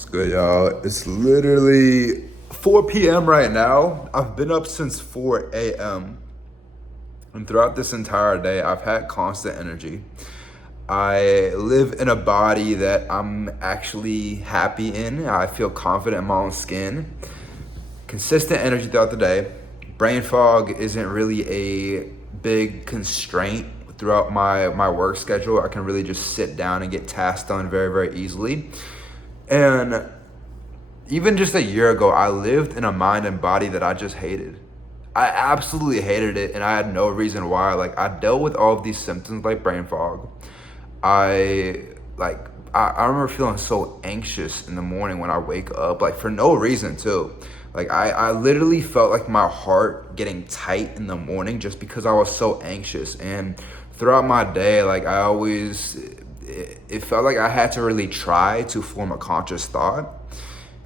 It's good, y'all. It's literally 4 p.m. right now. I've been up since 4 a.m. And throughout this entire day, I've had constant energy. I live in a body that I'm actually happy in. I feel confident in my own skin. Consistent energy throughout the day. Brain fog isn't really a big constraint throughout my work schedule. I can really just sit down and get tasks done very, very easily. And even just a year ago, I lived in a mind and body that I just hated. I absolutely hated it, and I had no reason why. Like, I dealt with all of these symptoms like brain fog. I like I remember feeling so anxious in the morning when I wake up, like for no reason too. Like I literally felt like my heart getting tight in the morning just because I was so anxious. And throughout my day, like it felt like I had to really try to form a conscious thought.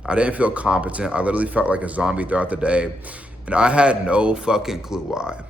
I didn't feel competent. I literally felt like a zombie throughout the day. And I had no fucking clue why.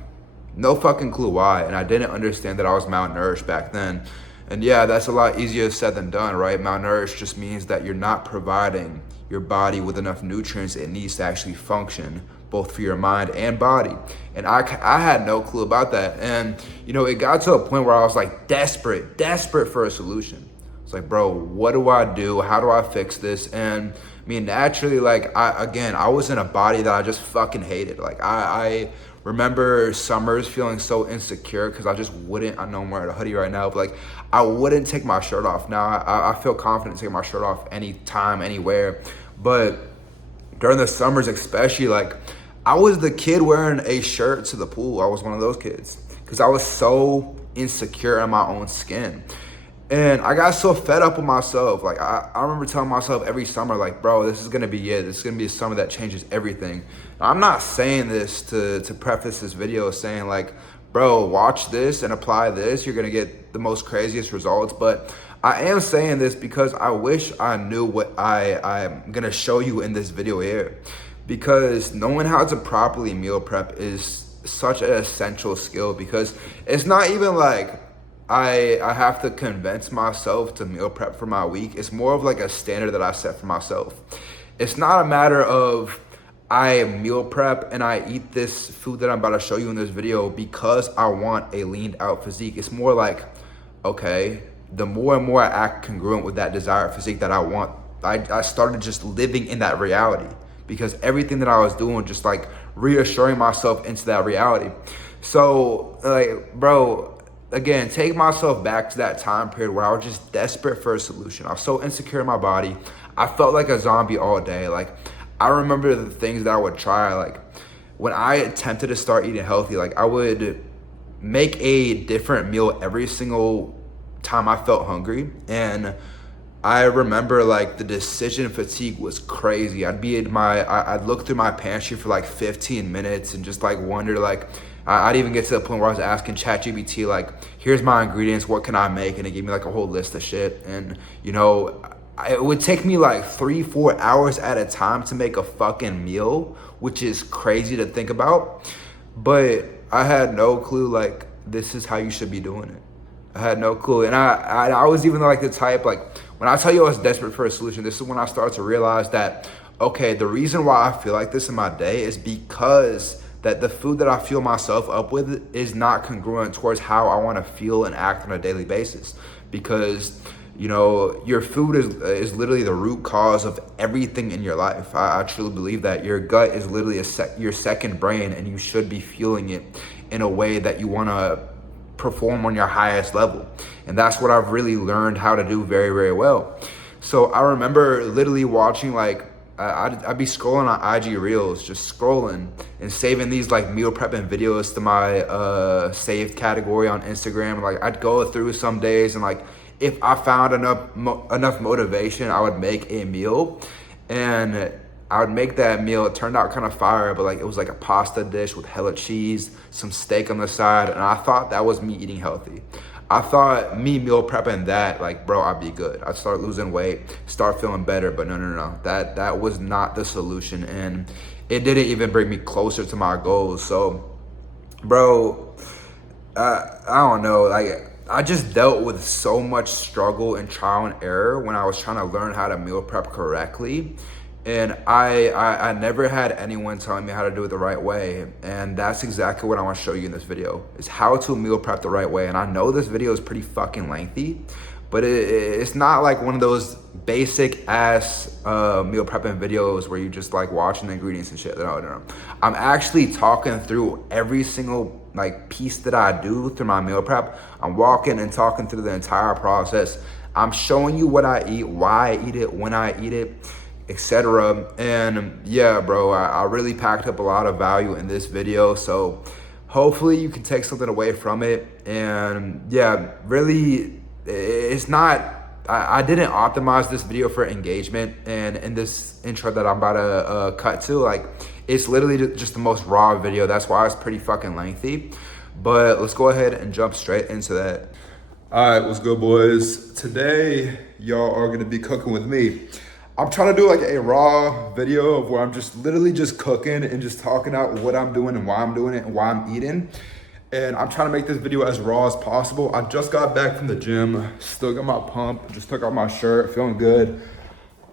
No fucking clue why. And I didn't understand that I was malnourished back then. And yeah, that's a lot easier said than done, right? Malnourished just means that you're not providing your body with enough nutrients it needs to actually function, both for your mind and body. And I had no clue about that. And, it got to a point where I was like desperate for a solution. It's like, bro, what do I do? How do I fix this? And naturally, like, I was in a body that I just fucking hated. Like, I remember summers feeling so insecure because I just wouldn't, I know I'm wearing a hoodie right now, but like, I wouldn't take my shirt off. Now, I feel confident taking my shirt off anytime, anywhere. But during the summers especially, like, I was the kid wearing a shirt to the pool. I was one of those kids because I was so insecure in my own skin. And I got so fed up with myself. Like, I remember telling myself every summer, like, bro, this is going to be it. This is going to be a summer that changes everything. Now, I'm not saying this to preface this video saying, like, bro, watch this and apply this. You're going to get the most craziest results. But I am saying this because I wish I knew what I'm going to show you in this video here. Because knowing how to properly meal prep is such an essential skill. Because it's not even like I have to convince myself to meal prep for my week. It's more of like a standard that I set for myself. It's not a matter of I meal prep and I eat this food that I'm about to show you in this video because I want a leaned out physique. It's more like, okay, the more and more I act congruent with that desired physique that I want, I started just living in that reality because everything that I was doing, just like reassuring myself into that reality. So like, bro, again, take myself back to that time period where I was just desperate for a solution. I was so insecure in my body. I felt like a zombie all day. Like, I remember the things that I would try. Like, when I attempted to start eating healthy, like, I would make a different meal every single time I felt hungry. And I remember, like, the decision fatigue was crazy. I'd look through my pantry for like 15 minutes and just like wonder, like, I'd even get to the point where I was asking ChatGPT, like, here's my ingredients, what can I make? And it gave me like a whole list of shit. And, it would take me like 3-4 hours at a time to make a fucking meal, which is crazy to think about. But I had no clue, like, this is how you should be doing it. I had no clue. And I was even like the type, like, when I tell you I was desperate for a solution, this is when I started to realize that, okay, the reason why I feel like this in my day is because that the food that I fuel myself up with is not congruent towards how I want to feel and act on a daily basis. Because, your food is literally the root cause of everything in your life. I truly believe that your gut is literally your second brain, and you should be fueling it in a way that you want to perform on your highest level. And that's what I've really learned how to do very, very well. So I remember literally watching, like, I'd be scrolling on IG Reels, just scrolling and saving these like meal prepping videos to my saved category on Instagram. Like, I'd go through some days and, like, if I found enough motivation, I would make a meal, and I would make that meal. It turned out kind of fire, but like, it was like a pasta dish with hella cheese, some steak on the side, and I thought that was me eating healthy. I thought me meal prepping that, like, bro, I'd be good. I'd start losing weight, start feeling better. But no. That was not the solution. And it didn't even bring me closer to my goals. So, bro, I don't know. Like, I just dealt with so much struggle and trial and error when I was trying to learn how to meal prep correctly. And I never had anyone telling me how to do it the right way. And that's exactly what I want to show you in this video, is how to meal prep the right way. And I know this video is pretty fucking lengthy, but it's not like one of those basic ass meal prepping videos where you just like watching the ingredients and shit. No. I'm actually talking through every single like piece that I do through my meal prep. I'm walking and talking through the entire process. I'm showing you what I eat, why I eat it, when I eat it, etc. And yeah, bro, I really packed up a lot of value in this video. So hopefully you can take something away from it. And yeah, really, it's not, I didn't optimize this video for engagement. And in this intro that I'm about to cut to, like, it's literally just the most raw video. That's why it's pretty fucking lengthy. But let's go ahead and jump straight into that. All right, what's good, boys? Today, y'all are gonna be cooking with me. I'm trying to do like a raw video of where I'm just literally just cooking and just talking out what I'm doing and why I'm doing it and why I'm eating. And I'm trying to make this video as raw as possible. I just got back from the gym, still got my pump, just took off my shirt, feeling good.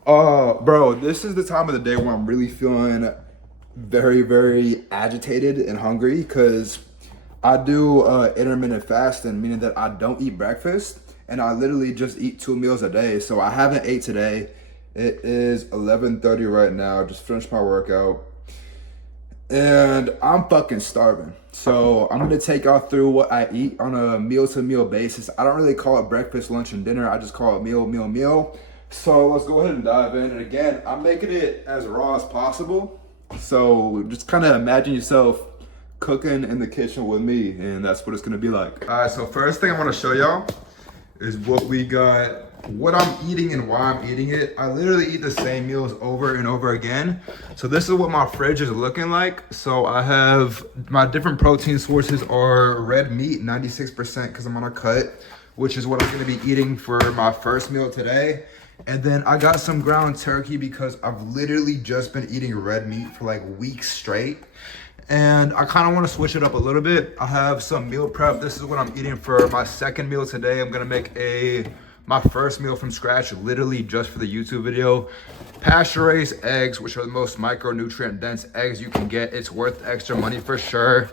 Bro, this is the time of the day where I'm really feeling very, very agitated and hungry because I do intermittent fasting, meaning that I don't eat breakfast and I literally just eat 2 meals a day. So I haven't ate today. It is 11:30 right now. Just finished my workout and I'm fucking starving. So I'm gonna take y'all through what I eat on a meal to meal basis. I don't really call it breakfast, lunch, and dinner. I just call it meal. So let's go ahead and dive in. And again, I'm making it as raw as possible. So just kind of imagine yourself cooking in the kitchen with me, and that's what it's gonna be like. All right, so first thing I wanna show y'all is what we got, what I'm eating and why I'm eating it. I literally eat the same meals over and over again. So this is what my fridge is looking like. So I have my different protein sources are red meat, 96% because I'm on a cut, which is what I'm gonna be eating for my first meal today. And then I got some ground turkey because I've literally just been eating red meat for like weeks straight. And I kind of want to switch it up a little bit. I have some meal prep. This is what I'm eating for my second meal today. I'm gonna make my first meal from scratch, literally just for the YouTube video. Pasture-raised eggs, which are the most micronutrient dense eggs you can get. It's worth extra money for sure.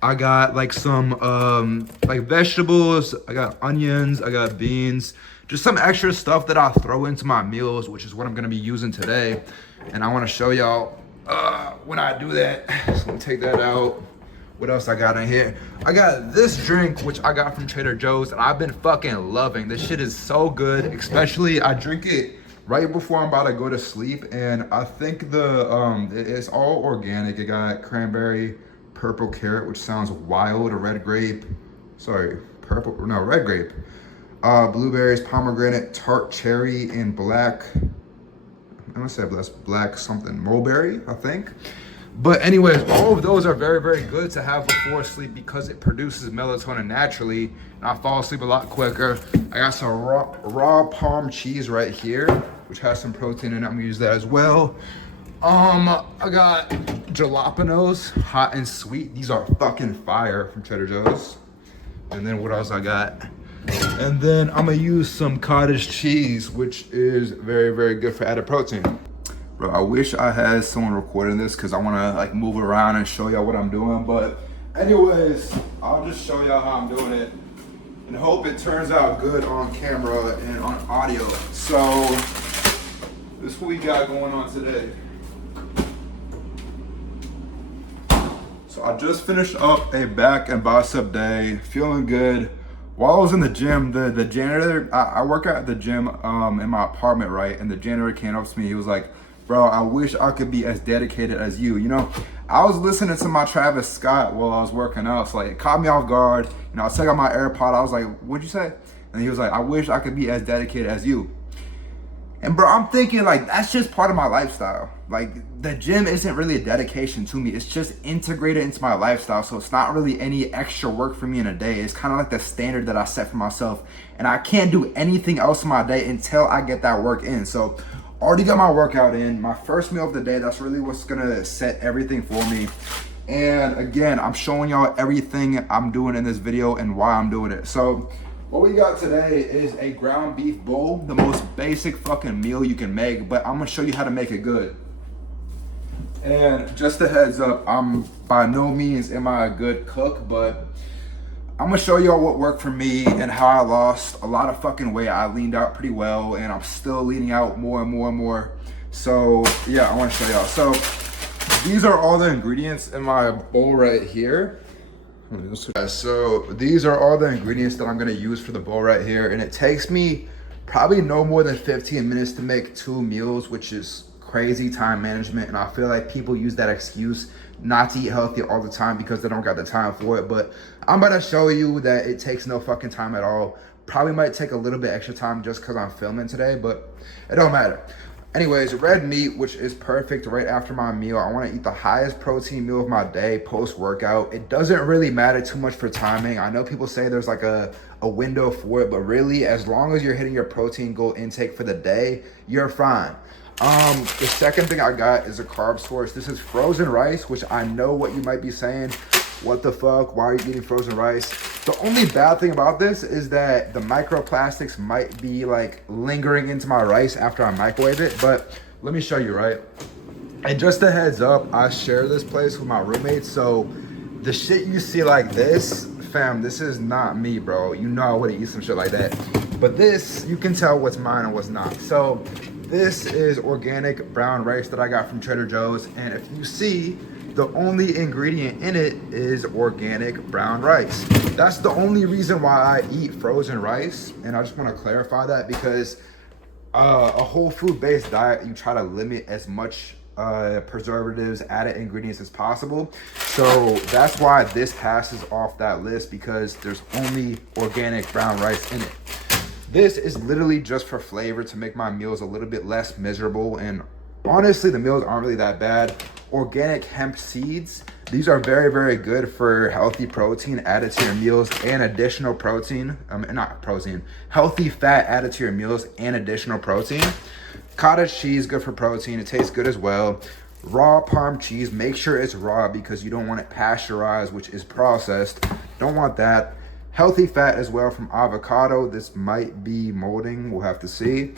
I got like some like vegetables. I got onions. I got beans. Just some extra stuff that I throw into my meals, which is what I'm gonna be using today. And I want to show y'all when I do that. So let me take that out. What else I got in here? I got this drink, which I got from Trader Joe's, and I've been fucking loving. This shit is so good, especially I drink it right before I'm about to go to sleep. And I think it's all organic. It got cranberry, purple carrot, which sounds wild, a red grape. Sorry, red grape. Blueberries, pomegranate, tart cherry, and black. I'm gonna say that's black something, mulberry, I think. But anyways, all of those are very, very good to have before sleep because it produces melatonin naturally, and I fall asleep a lot quicker. I got some raw palm cheese right here, which has some protein in it. I'm gonna use that as well. I got jalapenos, hot and sweet. These are fucking fire from Trader Joe's. And then what else I got? And then I'm gonna use some cottage cheese, which is very, very good for added protein. Bro, I wish I had someone recording this because I wanna like move around and show y'all what I'm doing. But anyways, I'll just show y'all how I'm doing it and hope it turns out good on camera and on audio. So this is what we got going on today. So I just finished up a back and bicep day, feeling good. While I was in the gym, the janitor, I work at the gym in my apartment, right? And the janitor came up to me, he was like, bro, I wish I could be as dedicated as you. You know, I was listening to my Travis Scott while I was working out, so like it caught me off guard. You know, I took out my AirPod, I was like, what'd you say? And he was like, I wish I could be as dedicated as you. And bro, I'm thinking like, that's just part of my lifestyle. Like the gym isn't really a dedication to me. It's just integrated into my lifestyle. So it's not really any extra work for me in a day. It's kind of like the standard that I set for myself. And I can't do anything else in my day until I get that work in. So already got my workout in, my first meal of the day. That's really what's gonna set everything for me. And again, I'm showing y'all everything I'm doing in this video and why I'm doing it. So What we got today is a ground beef bowl, the most basic fucking meal you can make, but I'm gonna show you how to make it good. And just a heads up, I'm by no means am I a good cook, but I'm gonna show y'all what worked for me and how I lost a lot of fucking weight. I leaned out pretty well and I'm still leaning out more and more and more. So yeah, I wanna show y'all. So these are all the ingredients in my bowl right here. So these are all the ingredients that I'm gonna use for the bowl right here. And it takes me probably no more than 15 minutes to make 2 meals, which is crazy time management. And I feel like people use that excuse not to eat healthy all the time because they don't got the time for it. But I'm about to show you that it takes no fucking time at all. Probably might take a little bit extra time just because I'm filming today, but it don't matter. Anyways, red meat, which is perfect right after my meal. I want to eat the highest protein meal of my day post-workout. It doesn't really matter too much for timing. I know people say there's like a window for it, but really, as long as you're hitting your protein goal intake for the day, you're fine. The second thing I got is a carb source. This is frozen rice, which I know what you might be saying. What the fuck? Why are you eating frozen rice? The only bad thing about this is that the microplastics might be like lingering into my rice after I microwave it, but let me show you, right? And just a heads up, I share this place with my roommates, so the shit you see like this, fam, this is not me, bro. You know I wouldn't eat some shit like that. But this, you can tell what's mine and what's not. So this is organic brown rice that I got from Trader Joe's, and if you see, the only ingredient in it is organic brown rice. That's the only reason why I eat frozen rice. And I just want to clarify that because a whole food based diet, you try to limit as much preservatives, added ingredients as possible. So that's why this passes off that list, because there's only organic brown rice in it. This is literally just for flavor, to make my meals a little bit less miserable. And honestly, the meals aren't really that bad. Organic hemp seeds, these are very, very good for healthy protein added to your meals and additional protein, healthy fat added to your meals and additional protein. Cottage cheese, good for protein. It tastes good as well. Raw Parm cheese, make sure it's raw because you don't want it pasteurized, which is processed. Don't want that. Healthy fat as well from avocado. This might be molding, we'll have to see.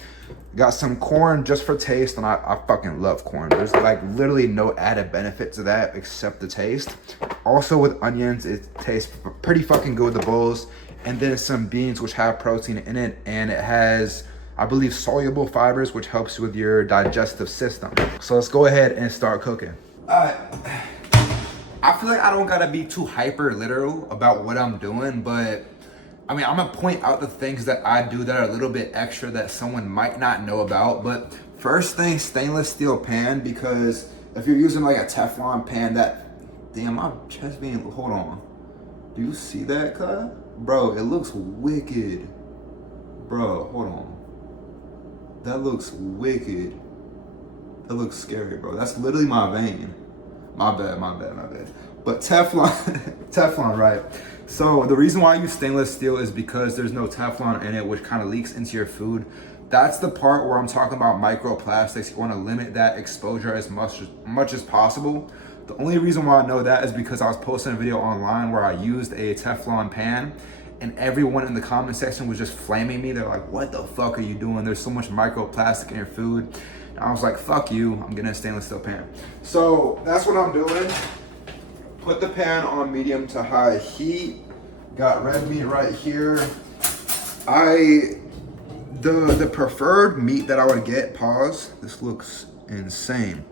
Got some corn just for taste, and I fucking love corn. There's like literally no added benefit to that except the taste. Also with onions, it tastes pretty fucking good with the bowls. And then some beans, which have protein in it, and it has, I believe, soluble fibers, which helps with your digestive system. So let's go ahead and start cooking. I feel like I don't gotta be too hyper literal about what I'm doing, but I mean, I'm gonna point out the things that I do that are a little bit extra that someone might not know about. But first thing, stainless steel pan, because if you're using like a Teflon pan, damn, my chest being, hold on. Do you see that, cuz? Bro, it looks wicked. Bro, hold on. That looks wicked. That looks scary, bro. That's literally my vein. My bad. But Teflon, right? So the reason why I use stainless steel is because there's no Teflon in it, which kind of leaks into your food. That's the part where I'm talking about microplastics. You want to limit that exposure as much as possible. The only reason why I know that is because I was posting a video online where I used a Teflon pan, and everyone in the comment section was just flaming me. They're like, what the fuck are you doing? There's so much microplastic in your food. And I was like, fuck you, I'm getting a stainless steel pan. So that's what I'm doing. Put the pan on medium to high heat. Got red meat right here. The preferred meat that I would get, pause, this looks insane.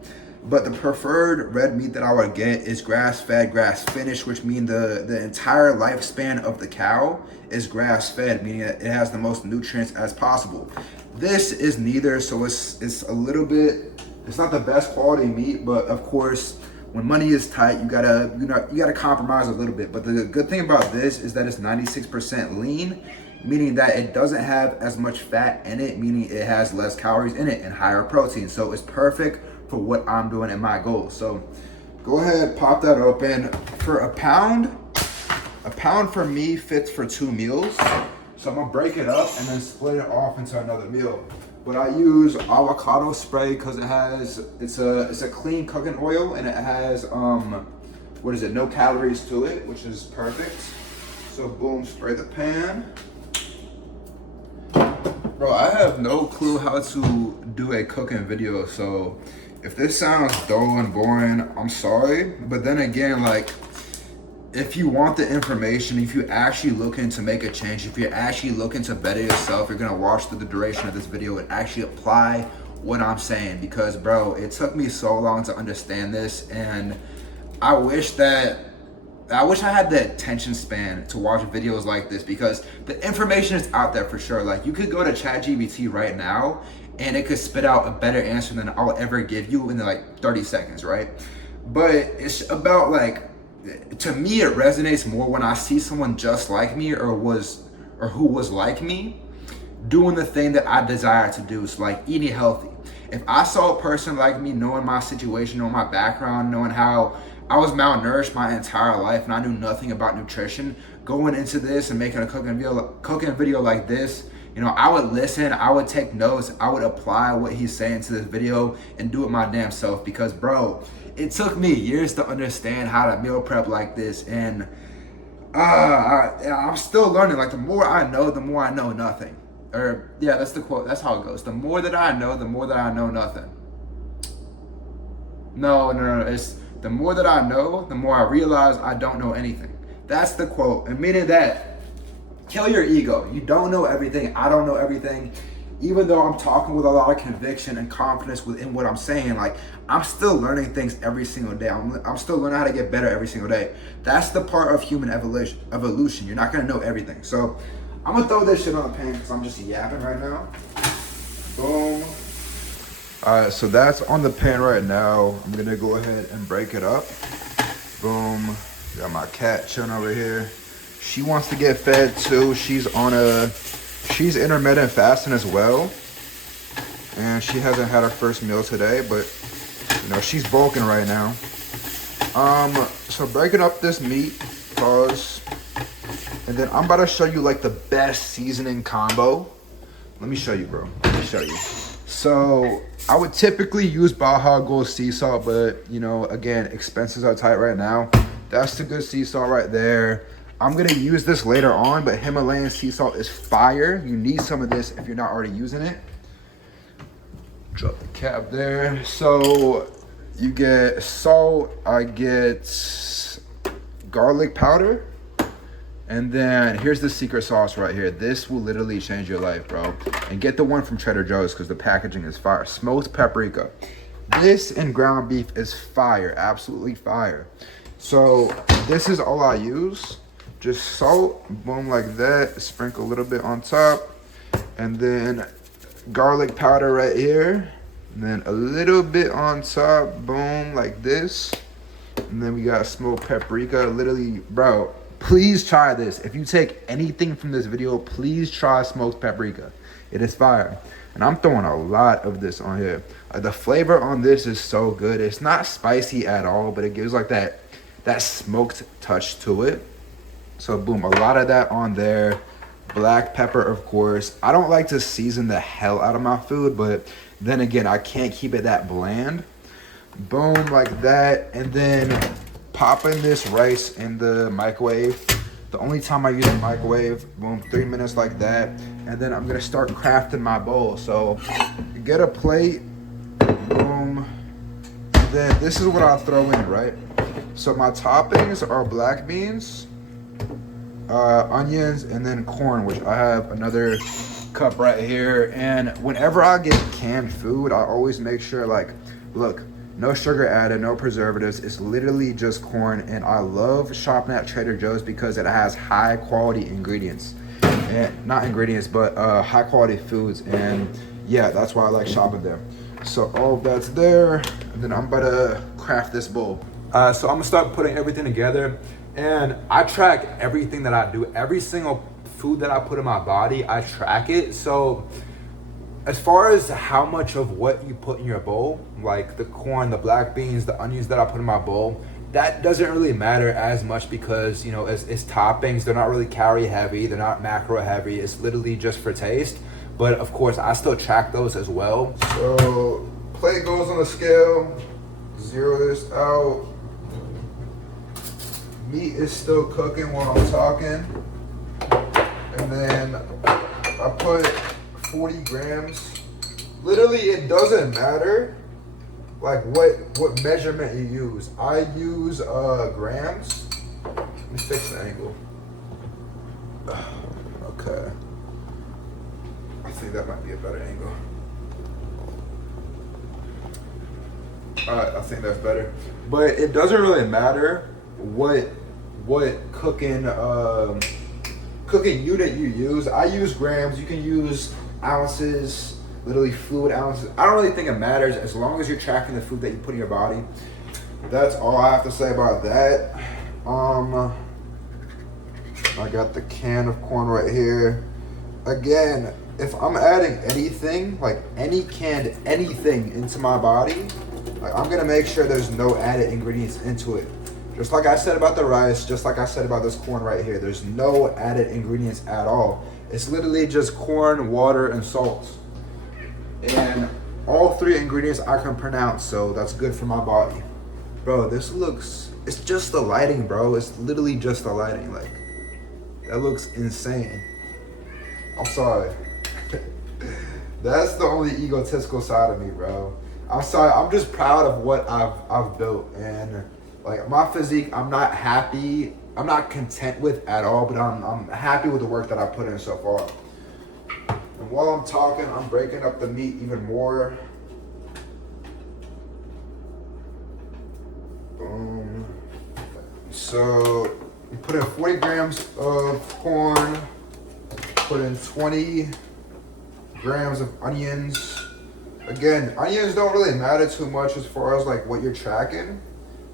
But the preferred red meat that I would get is grass-fed, grass-finished, which means the entire lifespan of the cow is grass-fed, meaning that it has the most nutrients as possible. This is neither, so it's a little bit, it's not the best quality meat, but of course, when money is tight, you gotta compromise a little bit. But the good thing about this is that it's 96% lean, meaning that it doesn't have as much fat in it, meaning it has less calories in it and higher protein. So it's perfect for what I'm doing and my goals. So go ahead, pop that open. For a pound for me fits for 2 meals. So I'm gonna break it up and then split it off into another meal. But I use avocado spray because it's a clean cooking oil, and it has no calories to it, which is perfect. So boom, spray the pan. Bro, I have no clue how to do a cooking video, so if this sounds dull and boring, I'm sorry. But then again, like, if you want the information, if you actually looking to make a change, if you're actually looking to better yourself, you're gonna watch through the duration of this video and actually apply what I'm saying. Because bro, it took me so long to understand this, and I wish I had the attention span to watch videos like this, because the information is out there for sure. Like, you could go to ChatGPT right now and it could spit out a better answer than I'll ever give you in like 30 seconds, right? But it's about like, to me it resonates more when I see someone just like me or who was like me doing the thing that I desire to do. So like eating healthy. If I saw a person like me, knowing my situation, knowing my background, knowing how I was malnourished my entire life and I knew nothing about nutrition, going into this and making a cooking video like this, you know, I would listen, I would take notes, I would apply what he's saying to this video and do it my damn self. Because bro, it took me years to understand how to meal prep like this, and I'm still learning. Like, the more I know, the more I know nothing. Or yeah, that's the quote. That's how it goes. The more that I know, the more that I know nothing. No. It's the more that I know, the more I realize I don't know anything. That's the quote. And meaning that, kill your ego. You don't know everything. I don't know everything. Even though I'm talking with a lot of conviction and confidence within what I'm saying, like, I'm still learning things every single day. I'm still learning how to get better every single day. That's the part of human evolution. You're not gonna know everything. So I'm gonna throw this shit on the pan because I'm just yapping right now. Boom. All right, so that's on the pan right now. I'm gonna go ahead and break it up. Boom. Got my cat chilling over here. She wants to get fed too. She's intermittent fasting as well. And she hasn't had her first meal today, but you know, she's bulking right now. So breaking up this meat, pause. And then I'm about to show you like the best seasoning combo. Let me show you, bro. Let me show you. So I would typically use Baja Gold sea salt, but you know, again, expenses are tight right now. That's the good sea salt right there. I'm gonna use this later on, but Himalayan sea salt is fire. You need some of this if you're not already using it. Drop the cap there. So you get salt, I get garlic powder. And then here's the secret sauce right here. This will literally change your life, bro. And get the one from Trader Joe's because the packaging is fire. Smoked paprika. This and ground beef is fire, absolutely fire. So this is all I use. Just salt, boom, like that. Sprinkle a little bit on top. And then garlic powder right here. And then a little bit on top, boom, like this. And then we got smoked paprika. Literally, bro, please try this. If you take anything from this video, please try smoked paprika. It is fire. And I'm throwing a lot of this on here. The flavor on this is so good. It's not spicy at all, but it gives like that smoked touch to it. So boom, a lot of that on there. Black pepper, of course. I don't like to season the hell out of my food, but then again, I can't keep it that bland. Boom, like that. And then popping this rice in the microwave. The only time I use a microwave, boom, 3 minutes like that. And then I'm gonna start crafting my bowl. So get a plate, boom. And then this is what I'll throw in, right? So my toppings are black beans, onions, and then corn, which I have another cup right here. And whenever I get canned food, I always make sure, like, look, no sugar added, no preservatives. It's literally just corn. And I love shopping at Trader Joe's because it has high quality ingredients. And not ingredients, but high quality foods. And yeah, that's why I like shopping there. So all of that's there. And then I'm about to craft this bowl. So I'm gonna start putting everything together. And I track everything that I do. Every single food that I put in my body, I track it. So as far as how much of what you put in your bowl, like the corn, the black beans, the onions that I put in my bowl, that doesn't really matter as much because, you know, it's toppings. They're not really calorie heavy. They're not macro heavy. It's literally just for taste. But of course, I still track those as well. So plate goes on the scale. Zero this out. Meat is still cooking while I'm talking. And then I put 40 grams. Literally, it doesn't matter like what measurement you use. I use grams. Let me fix the angle. Okay. I think that might be a better angle. Alright, I think that's better. But it doesn't really matter what cooking unit you use. I use grams. You can use ounces, literally fluid ounces. I don't really think it matters as long as you're tracking the food that you put in your body. That's all I have to say about that. I got the can of corn right here. Again, if I'm adding anything, like any canned anything into my body, like I'm gonna make sure there's no added ingredients into it. Just like I said about the rice, just like I said about this corn right here, there's no added ingredients at all. It's literally just corn, water, and salt. And all three ingredients I can pronounce, so that's good for my body. Bro, this looks, it's just the lighting, bro. It's literally just the lighting. Like, that looks insane. I'm sorry. That's the only egotistical side of me, bro. I'm sorry. I'm just proud of what I've built, and like my physique, I'm not happy. I'm not content with at all, but I'm happy with the work that I put in so far. And while I'm talking, I'm breaking up the meat even more. Boom. So you put in 40 grams of corn. Put in 20 grams of onions. Again, onions don't really matter too much as far as like what you're tracking,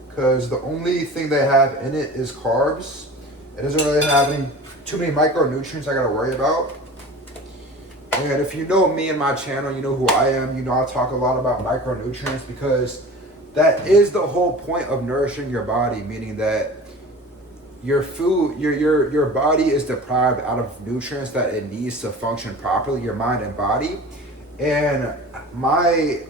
because the only thing they have in it is carbs. It doesn't really have too many micronutrients I gotta worry about. And if you know me and my channel, you know who I am. You know I talk a lot about micronutrients because that is the whole point of nourishing your body, meaning that your food, your body is deprived out of nutrients that it needs to function properly, your mind and body. And my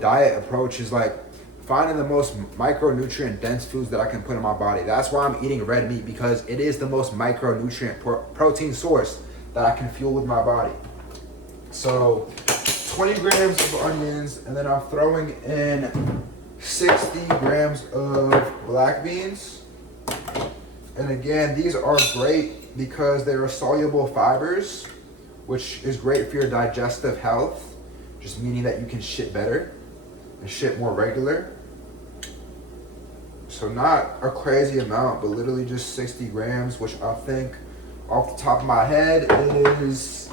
diet approach is like finding the most micronutrient dense foods that I can put in my body. That's why I'm eating red meat, because it is the most micronutrient protein source that I can fuel with my body. So 20 grams of onions, and then I'm throwing in 60 grams of black beans. And again, these are great because they are soluble fibers, which is great for your digestive health, just meaning that you can shit better and shit more regular. So not a crazy amount, but literally just 60 grams, which I think off the top of my head is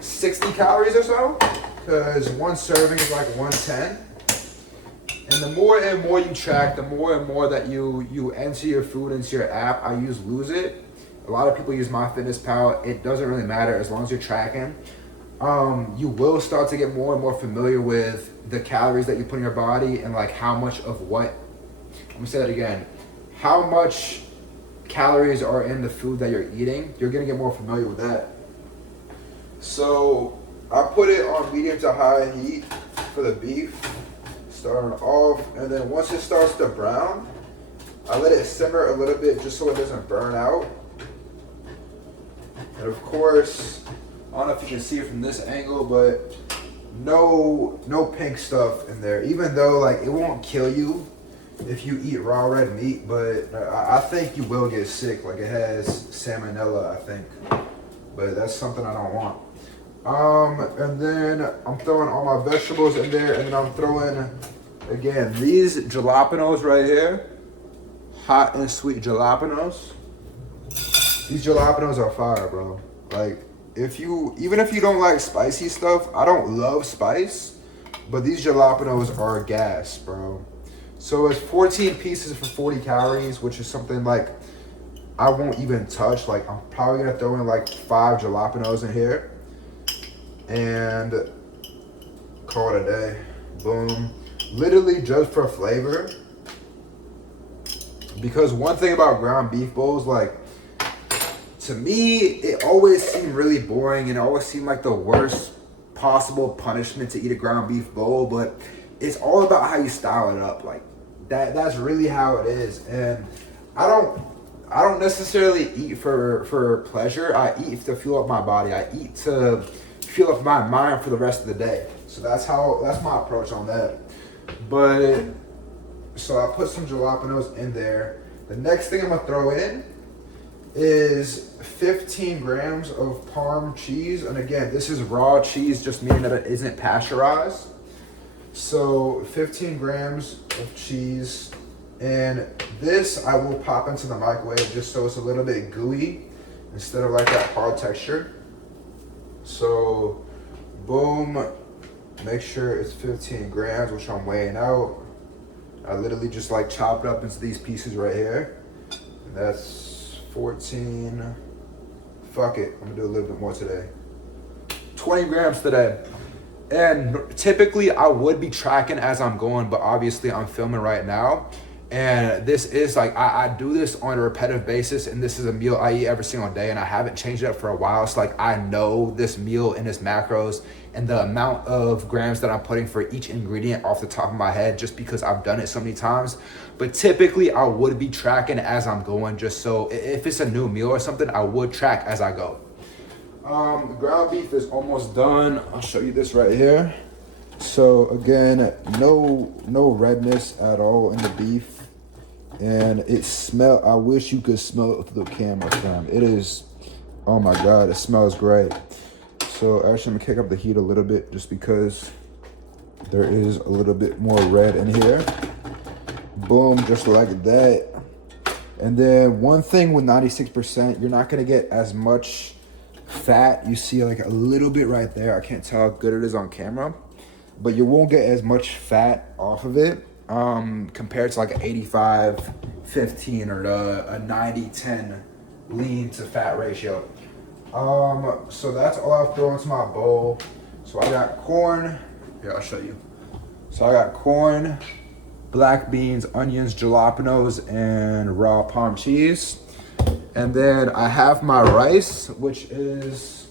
60 calories or so, because one serving is like 110. And the more and more you track, the more and more that you enter your food into your app. I use Lose It. A lot of people use MyFitnessPal. It doesn't really matter as long as you're tracking. You will start to get more and more familiar with the calories that you put in your body and like how much of what. Let me say that again. How much calories are in the food that you're eating. You're gonna get more familiar with that. So I put it on medium to high heat for the beef. Starting off, and then once it starts to brown, I let it simmer a little bit just so it doesn't burn out. And of course, I don't know if you can see it from this angle, but no pink stuff in there. Even though like it won't kill you if you eat raw red meat, but I think you will get sick. Like it has salmonella, I think, but that's something I don't want. And then I'm throwing all my vegetables in there, and then I'm throwing, again, these jalapenos right here, hot and sweet jalapenos. These jalapenos are fire, bro. Like, even if you don't like spicy stuff, I don't love spice, but these jalapenos are gas, bro. So it's 14 pieces for 40 calories, which is something like I won't even touch. Like, I'm probably gonna throw in like 5 jalapenos in here and call it a day. Boom. Literally just for flavor. Because one thing about ground beef bowls, like, to me, it always seemed really boring and it always seemed like the worst possible punishment to eat a ground beef bowl, but it's all about how you style it up. Like, that's really how it is. And I don't necessarily eat for pleasure. I eat to fuel up my body. I eat to feel of my mind for the rest of the day. So that's my approach on that. But so I put some jalapenos in there. The next thing I'm gonna throw in is 15 grams of Parm cheese. And again, this is raw cheese, just meaning that it isn't pasteurized. So 15 grams of cheese. And this I will pop into the microwave just so it's a little bit gooey instead of like that hard texture. So boom, make sure it's 15 grams, which I'm weighing out. I literally just like chopped up into these pieces right here. And that's 14, fuck it, I'm gonna do a little bit more today. 20 grams today. And typically I would be tracking as I'm going, but obviously I'm filming right now. And this is like, I do this on a repetitive basis, and this is a meal I eat every single day, and I haven't changed it up for a while. So like, I know this meal and its macros and the amount of grams that I'm putting for each ingredient off the top of my head, just because I've done it so many times. But typically I would be tracking as I'm going, just so if it's a new meal or something, I would track as I go. The ground beef is almost done. I'll show you this right here. So again, no redness at all in the beef. And I wish you could smell it through the camera, fam. It is, oh my God, it smells great. So actually I'm gonna kick up the heat a little bit just because there is a little bit more red in here. Boom, just like that. And then one thing with 96%, you're not gonna get as much fat. You see like a little bit right there. I can't tell how good it is on camera, but you won't get as much fat off of it compared to like an 85-15 or a 90-10 lean to fat ratio. So that's all I've thrown into my bowl. So I got corn. Here, I'll show you. So I got corn, black beans, onions, jalapenos, and raw Parm cheese. And then I have my rice, which is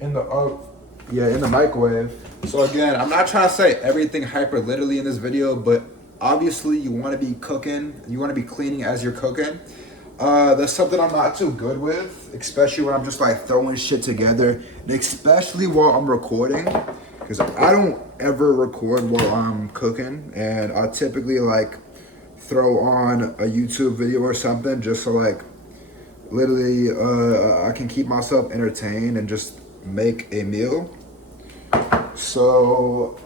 in the microwave. So again, I'm not trying to say everything hyper literally in this video, but obviously you want to be cooking, you want to be cleaning as you're cooking. That's something I'm not too good with, especially when I'm just like throwing shit together, and especially while I'm recording, because I don't ever record while I'm cooking, and I typically like throw on a YouTube video or something just so like literally I can keep myself entertained and just make a meal. So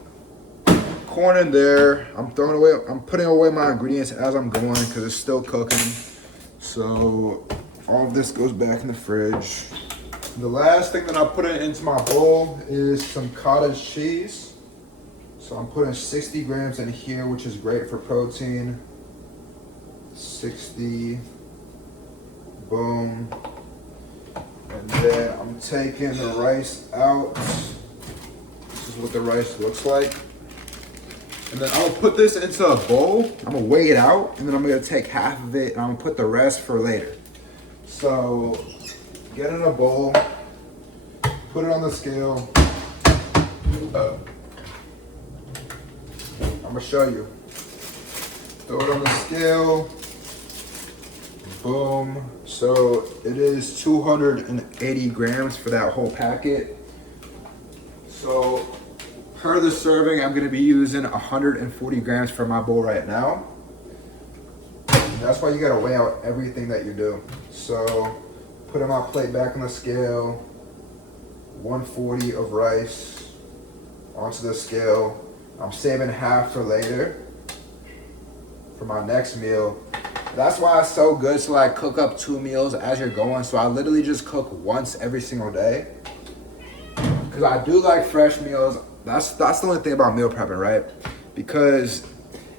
corn in there. I'm putting away my ingredients as I'm going because it's still cooking. So all of this goes back in the fridge. The last thing that I put into my bowl is some cottage cheese. So I'm putting 60 grams in here, which is great for protein. 60, boom. And then I'm taking the rice out. This is what the rice looks like. And then I'll put this into a bowl. I'm gonna weigh it out, and then I'm gonna take half of it, and I'm gonna put the rest for later. So get in a bowl, put it on the scale. I'm gonna show you. Throw it on the scale. Boom. So it is 280 grams for that whole packet. So per the serving, I'm gonna be using 140 grams for my bowl right now. And that's why you gotta weigh out everything that you do. So putting my plate back on the scale, 140 of rice onto the scale. I'm saving half for later for my next meal. That's why it's so good to like cook up 2 meals as you're going. So I literally just cook once every single day. Cause I do like fresh meals. That's the only thing about meal prepping, right? Because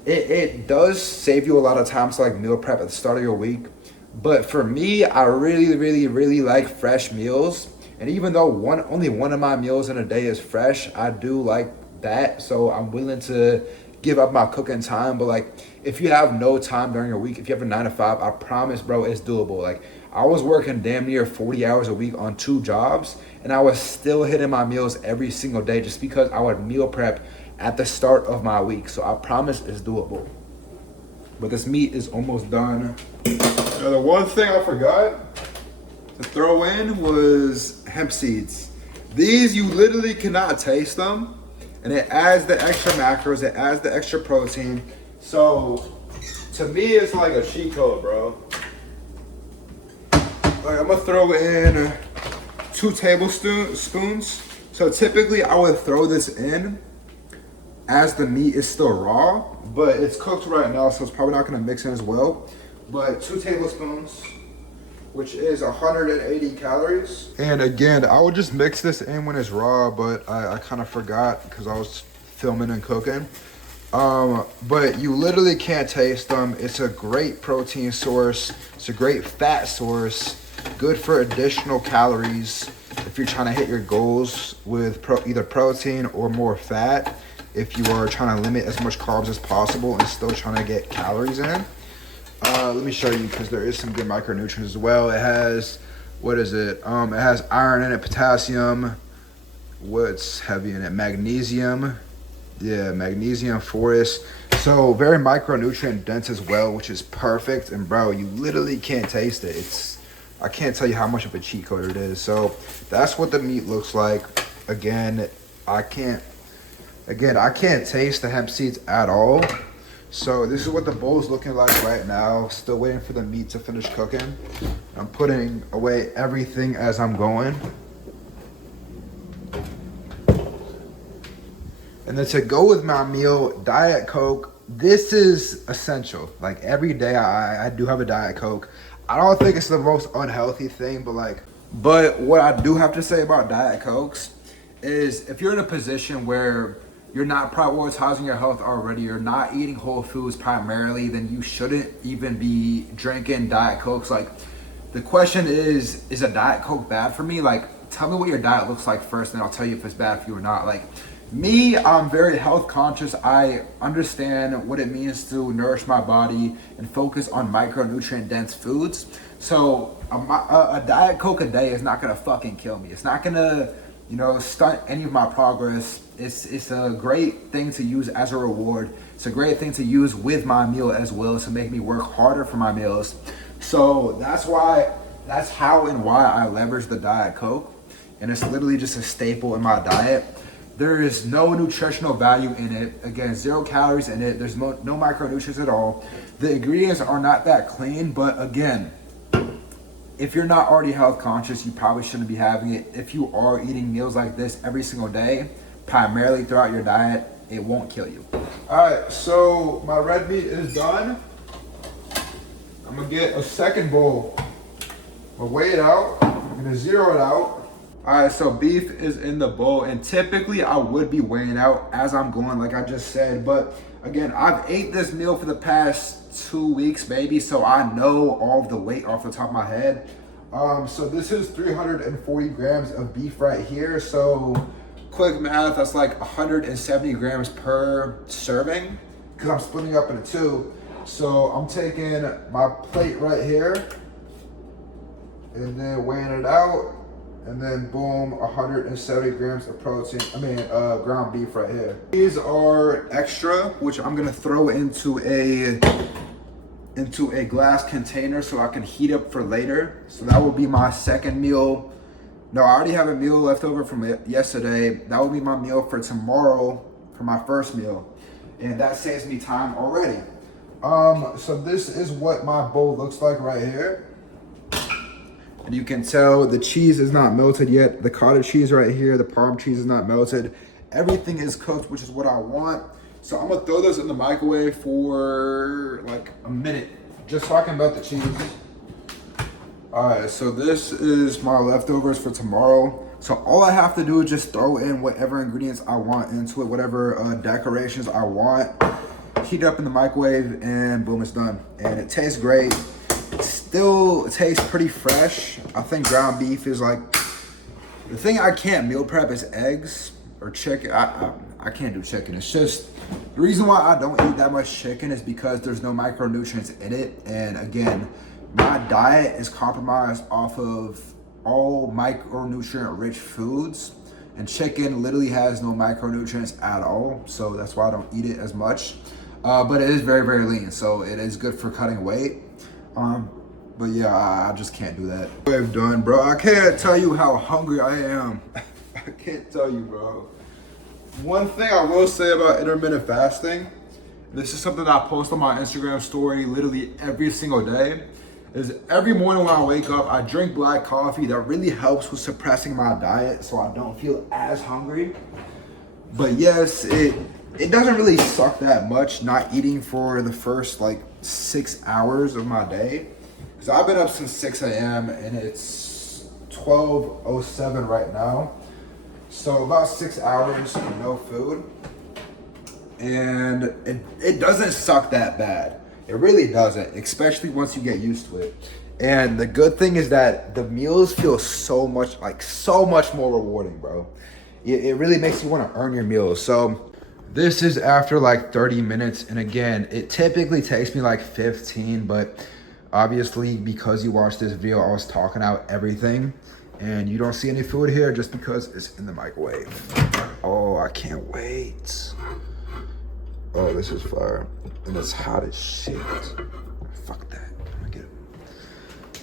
it does save you a lot of time to like meal prep at the start of your week. But for me, I really like fresh meals. And even though only one of my meals in a day is fresh, I do like that. So I'm willing to give up my cooking time. But like, if you have no time during your week, if you have a 9 to 5, I promise, bro, it's doable. Like, I was working damn near 40 hours a week on 2 jobs, and I was still hitting my meals every single day just because I would meal prep at the start of my week. So I promise it's doable. But this meat is almost done. Now, the one thing I forgot to throw in was hemp seeds. These, you literally cannot taste them. And it adds the extra macros, it adds the extra protein. So, to me, it's like a cheat code, bro. Like, I'm gonna throw in 2 tablespoons. So typically I would throw this in as the meat is still raw, but it's cooked right now, so it's probably not gonna mix in as well. But 2 tablespoons, which is 180 calories. And again, I would just mix this in when it's raw, but I kind of forgot because I was filming and cooking. But you literally can't taste them. It's a great protein source. It's a great fat source. Good for additional calories if you're trying to hit your goals with either protein or more fat. If you are trying to limit as much carbs as possible and still trying to get calories in. Let me show you because there is some good micronutrients as well. It has, what is it? It has iron in it, potassium. What's heavy in it? Magnesium. Yeah, magnesium, phosphorus. So very micronutrient dense as well, which is perfect. And bro, you literally can't taste it. I can't tell you how much of a cheat code it is. So that's what the meat looks like. Again, I can't taste the hemp seeds at all. So this is what the bowl is looking like right now. Still waiting for the meat to finish cooking. I'm putting away everything as I'm going. And then to go with my meal, Diet Coke. This is essential. Like every day I do have a Diet Coke. I don't think it's the most unhealthy thing, but what I do have to say about Diet Cokes is if you're in a position where you're not prioritizing your health already, you're not eating whole foods primarily, then you shouldn't even be drinking Diet Cokes. Like, the question is a Diet Coke bad for me? Like, tell me what your diet looks like first, and I'll tell you if it's bad for you or not. Like, me, I'm very health conscious. I understand what it means to nourish my body and focus on micronutrient dense foods. So a Diet Coke a day is not gonna fucking kill me. It's not gonna, stunt any of my progress. It's a great thing to use as a reward. It's a great thing to use with my meal as well to make me work harder for my meals. So that's how and why I leverage the Diet Coke. And it's literally just a staple in my diet. There is no nutritional value in it. Again, 0 calories in it. There's no micronutrients at all. The ingredients are not that clean, but again, if you're not already health conscious, you probably shouldn't be having it. If you are eating meals like this every single day, primarily throughout your diet, it won't kill you. All right, so my red meat is done. I'm gonna get a second bowl. I'm gonna weigh it out. I'm gonna zero it out. All right, so beef is in the bowl, and typically I would be weighing out as I'm going, like I just said. But again, I've ate this meal for the past 2 weeks, maybe, so I know all of the weight off the top of my head. So this is 340 grams of beef right here. So quick math, that's like 170 grams per serving, because I'm splitting up into 2. So I'm taking my plate right here, and then weighing it out. And then boom, 170 grams of protein, ground beef right here. These are extra, which I'm gonna throw into a glass container so I can heat up for later. So that will be my second meal. No, I already have a meal left over from yesterday. That will be my meal for tomorrow for my first meal. And that saves me time already. So this is what my bowl looks like right here. And you can tell the cheese is not melted yet. The cottage cheese right here, the Parm cheese is not melted. Everything is cooked, which is what I want. So I'm gonna throw this in the microwave for like a minute, just so I can melt the cheese. All right, so this is my leftovers for tomorrow. So all I have to do is just throw in whatever ingredients I want into it, whatever decorations I want, heat it up in the microwave, and boom, it's done. And it tastes great. Still tastes pretty fresh. I think ground beef is like, the thing I can't meal prep is eggs or chicken. I can't do chicken. It's just, the reason why I don't eat that much chicken is because there's no micronutrients in it. And again, my diet is compromised off of all micronutrient rich foods, and chicken literally has no micronutrients at all. So that's why I don't eat it as much. But it is very, very lean. So it is good for cutting weight. But yeah, I just can't do that. I've done, bro. I can't tell you how hungry I am. I can't tell you, bro. One thing I will say about intermittent fasting, this is something that I post on my Instagram story literally every single day, is every morning when I wake up, I drink black coffee. That really helps with suppressing my diet so I don't feel as hungry. But yes, it doesn't really suck that much not eating for the first like 6 hours of my day. Because I've been up since 6 a.m. and it's 12:07 right now. So about 6 hours of no food. And it doesn't suck that bad. It really doesn't, especially once you get used to it. And the good thing is that the meals feel so much more rewarding, bro. It really makes you want to earn your meals. So this is after like 30 minutes. And again, it typically takes me like 15, but obviously because you watched this video, I was talking out everything. And you don't see any food here just because it's in the microwave. Oh, I can't wait. Oh, this is fire. And it's hot as shit. Fuck that. I'm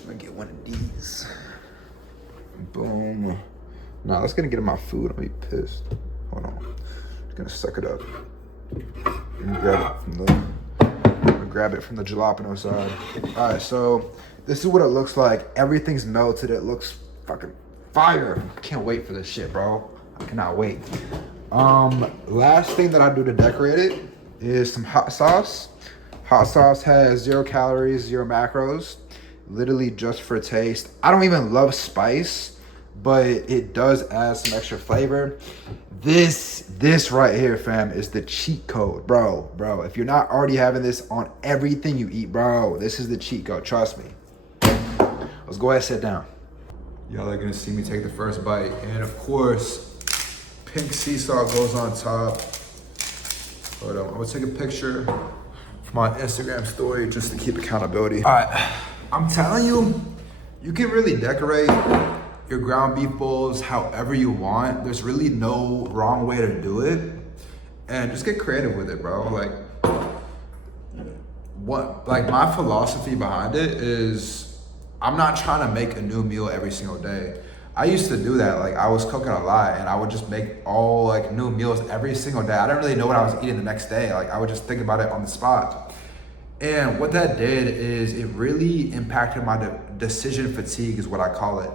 gonna get one of these. Boom. Nah, let's get my food. I'm gonna be pissed. Hold on. I'm gonna suck it up. And grab it from the jalapeno side. Alright, so this is what it looks like. Everything's melted. It looks fucking fire. I can't wait for this shit, bro. I cannot wait. Last thing that I do to decorate it is some hot sauce. Hot sauce has 0 calories, 0 macros, literally just for taste. I don't even love spice, but it does add some extra flavor. This right here, fam, is the cheat code, bro. If you're not already having this on everything you eat, bro, this is the cheat code, trust me. Let's go ahead and sit down. Y'all are gonna see me take the first bite. And of course, pink sea salt goes on top. Hold on, I'm gonna take a picture for my Instagram story just to keep accountability. All right, I'm telling you, you can really decorate your ground beef bowls however you want. There's really no wrong way to do it. And just get creative with it, bro. Like my philosophy behind it is I'm not trying to make a new meal every single day. I used to do that. Like I was cooking a lot and I would just make all like new meals every single day. I didn't really know what I was eating the next day. Like I would just think about it on the spot. And what that did is it really impacted my decision fatigue is what I call it.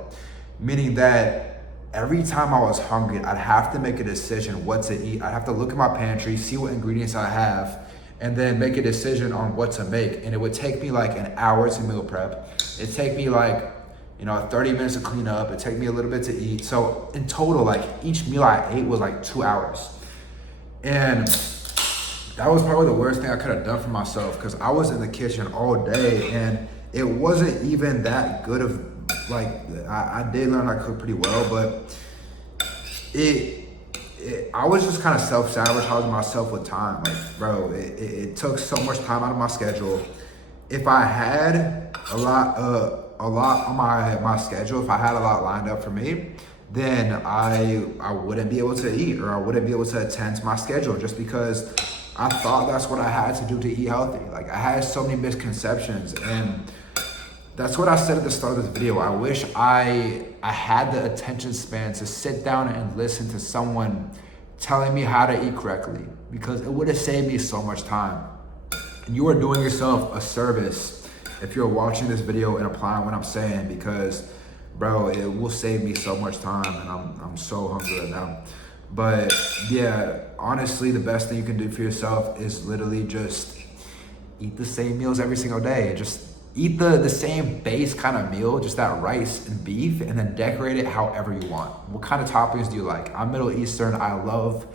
Meaning that every time I was hungry, I'd have to make a decision what to eat. I'd have to look at my pantry, see what ingredients I have, and then make a decision on what to make. And it would take me like an hour to meal prep. It'd take me like, 30 minutes to clean up. It'd take me a little bit to eat. So in total, like each meal I ate was like 2 hours. And that was probably the worst thing I could have done for myself because I was in the kitchen all day and it wasn't even that good of, like, I did learn I cook pretty well, but I was just kind of self-sabotaging myself with time. Like, bro, it took so much time out of my schedule. If I had a lot on my schedule, if I had a lot lined up for me, then I wouldn't be able to eat or I wouldn't be able to attend to my schedule just because I thought that's what I had to do to eat healthy. Like I had so many misconceptions and that's what I said at the start of this video. I wish I had the attention span to sit down and listen to someone telling me how to eat correctly because it would have saved me so much time. And you are doing yourself a service if you're watching this video and applying what I'm saying because, bro, it will save me so much time and I'm so hungry right now. But yeah, honestly, the best thing you can do for yourself is literally just eat the same meals every single day. Just eat the same base kind of meal, just that rice and beef, and then decorate it however you want. What kind of toppings do you like? I'm Middle Eastern. I love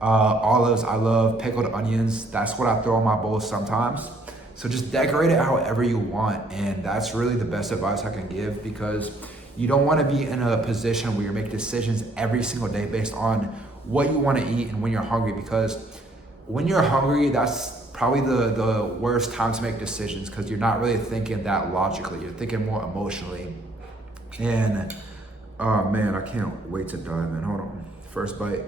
olives. I love pickled onions. That's what I throw on my bowls sometimes. So just decorate it however you want. And that's really the best advice I can give because you don't want to be in a position where you're making decisions every single day based on what you want to eat and when you're hungry because when you're hungry, that's probably the worst time to make decisions because you're not really thinking that logically. You're thinking more emotionally. And, oh man, I can't wait to dive in. Hold on. First bite.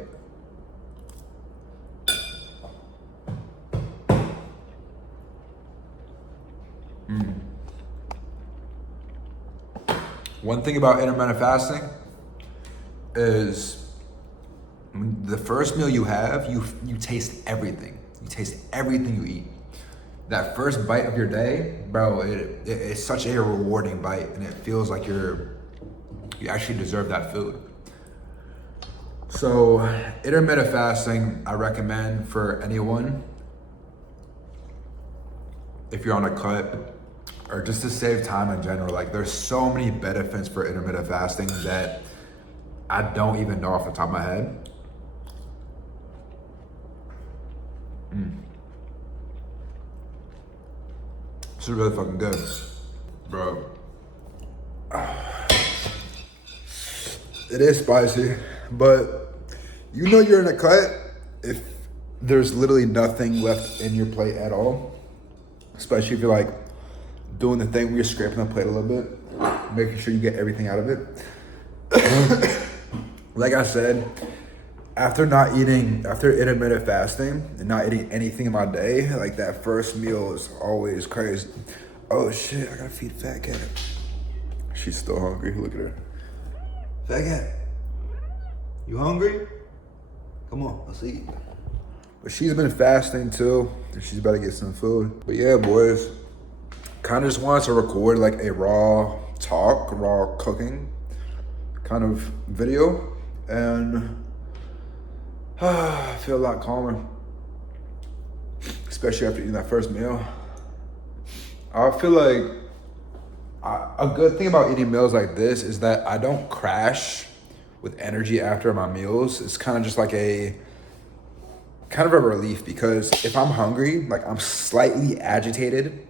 One thing about intermittent fasting is the first meal you have, you taste everything. You taste everything you eat. That first bite of your day, bro, it's such a rewarding bite, and it feels like you actually deserve that food. So intermittent fasting, I recommend for anyone if you're on a cut or just to save time in general. Like, there's so many benefits for intermittent fasting that I don't even know off the top of my head. This is really fucking good, bro. It is spicy, but you know you're in a cut if there's literally nothing left in your plate at all. Especially if you're like doing the thing where you're scraping the plate a little bit, making sure you get everything out of it. Like I said, after intermittent fasting and not eating anything in my day, like that first meal is always crazy. Oh shit, I gotta feed Fat Cat. She's still hungry, look at her. Fat Cat, you hungry? Come on, let's eat. But she's been fasting too, and she's about to get some food. But yeah, boys, kind of just wanted to record like a raw cooking kind of video, and I feel a lot calmer, especially after eating that first meal. I feel like a good thing about eating meals like this is that I don't crash with energy after my meals. It's kind of just like a relief, because if I'm hungry, like I'm slightly agitated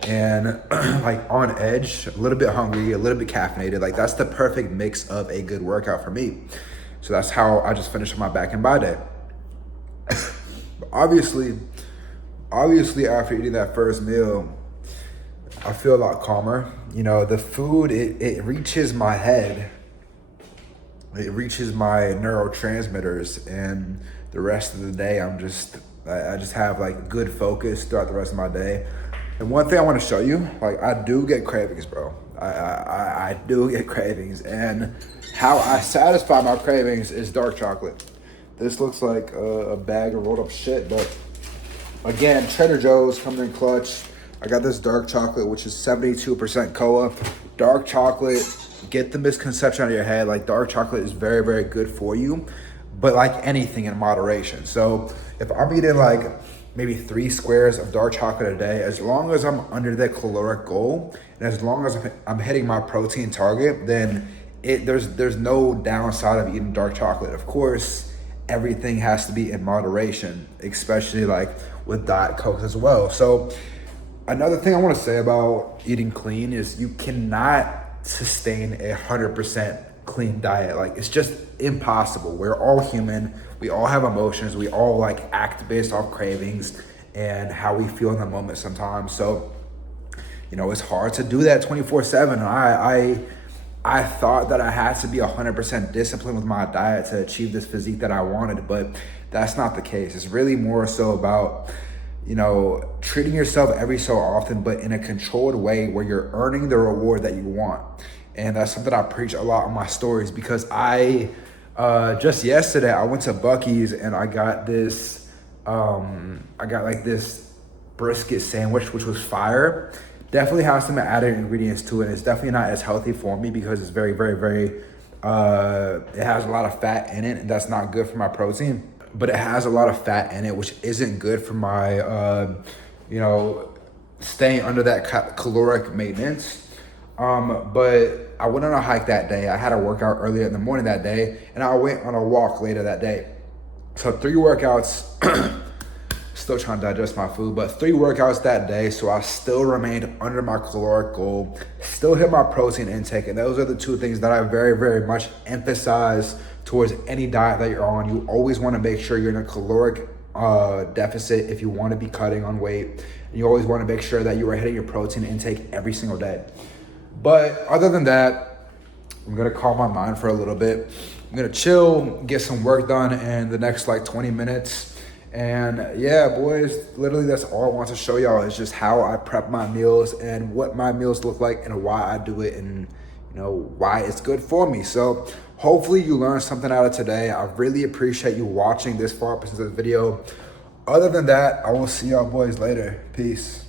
and like on edge, a little bit hungry, a little bit caffeinated, like that's the perfect mix of a good workout for me. So that's how I just finished my back and bi day. But obviously after eating that first meal, I feel a lot calmer. You know, the food, it reaches my head. It reaches my neurotransmitters, and the rest of the day, I just have like good focus throughout the rest of my day. And one thing I want to show you, like I do get cravings, bro. I do get cravings, and how I satisfy my cravings is dark chocolate. This looks like a bag of rolled up shit, but again, Trader Joe's coming in clutch. I got this dark chocolate, which is 72% coa. Dark chocolate, get the misconception out of your head. Like, dark chocolate is very, very good for you, but like anything in moderation. So if I'm eating like maybe 3 squares of dark chocolate a day, as long as I'm under the caloric goal, and as long as I'm hitting my protein target, then there's no downside of eating dark chocolate. Of course, everything has to be in moderation, especially like with Diet Coke as well. So another thing I want to say about eating clean is you cannot sustain 100% clean diet. Like, it's just impossible. We're all human. We all have emotions. We all like act based off cravings and how we feel in the moment sometimes. So, you know, it's hard to do that 24/7. I thought that I had to be 100% disciplined with my diet to achieve this physique that I wanted, but that's not the case. It's really more so about, you know, treating yourself every so often, but in a controlled way where you're earning the reward that you want. And that's something I preach a lot on my stories, because just yesterday I went to Buc-ee's and I got this, this brisket sandwich, which was fire. Definitely has some added ingredients to it. It's definitely not as healthy for me because it's very, very, very, it has a lot of fat in it, and that's not good for my protein. But it has a lot of fat in it, which isn't good for my, staying under that caloric maintenance. But I went on a hike that day. I had a workout earlier in the morning that day, and I went on a walk later that day. So 3 workouts, still trying to digest my food, but 3 workouts that day. So I still remained under my caloric goal, still hit my protein intake. And those are the 2 things that I very, very much emphasize towards any diet that you're on. You always want to make sure you're in a caloric deficit if you want to be cutting on weight. And you always want to make sure that you are hitting your protein intake every single day. But other than that, I'm going to calm my mind for a little bit. I'm going to chill, get some work done in the next like 20 minutes. And yeah, boys, literally that's all I want to show y'all is just how I prep my meals and what my meals look like and why I do it and, you know, why it's good for me. So Hopefully you learned something out of today. I really appreciate you watching this far up into this video. Other than that, I will see y'all boys later. Peace.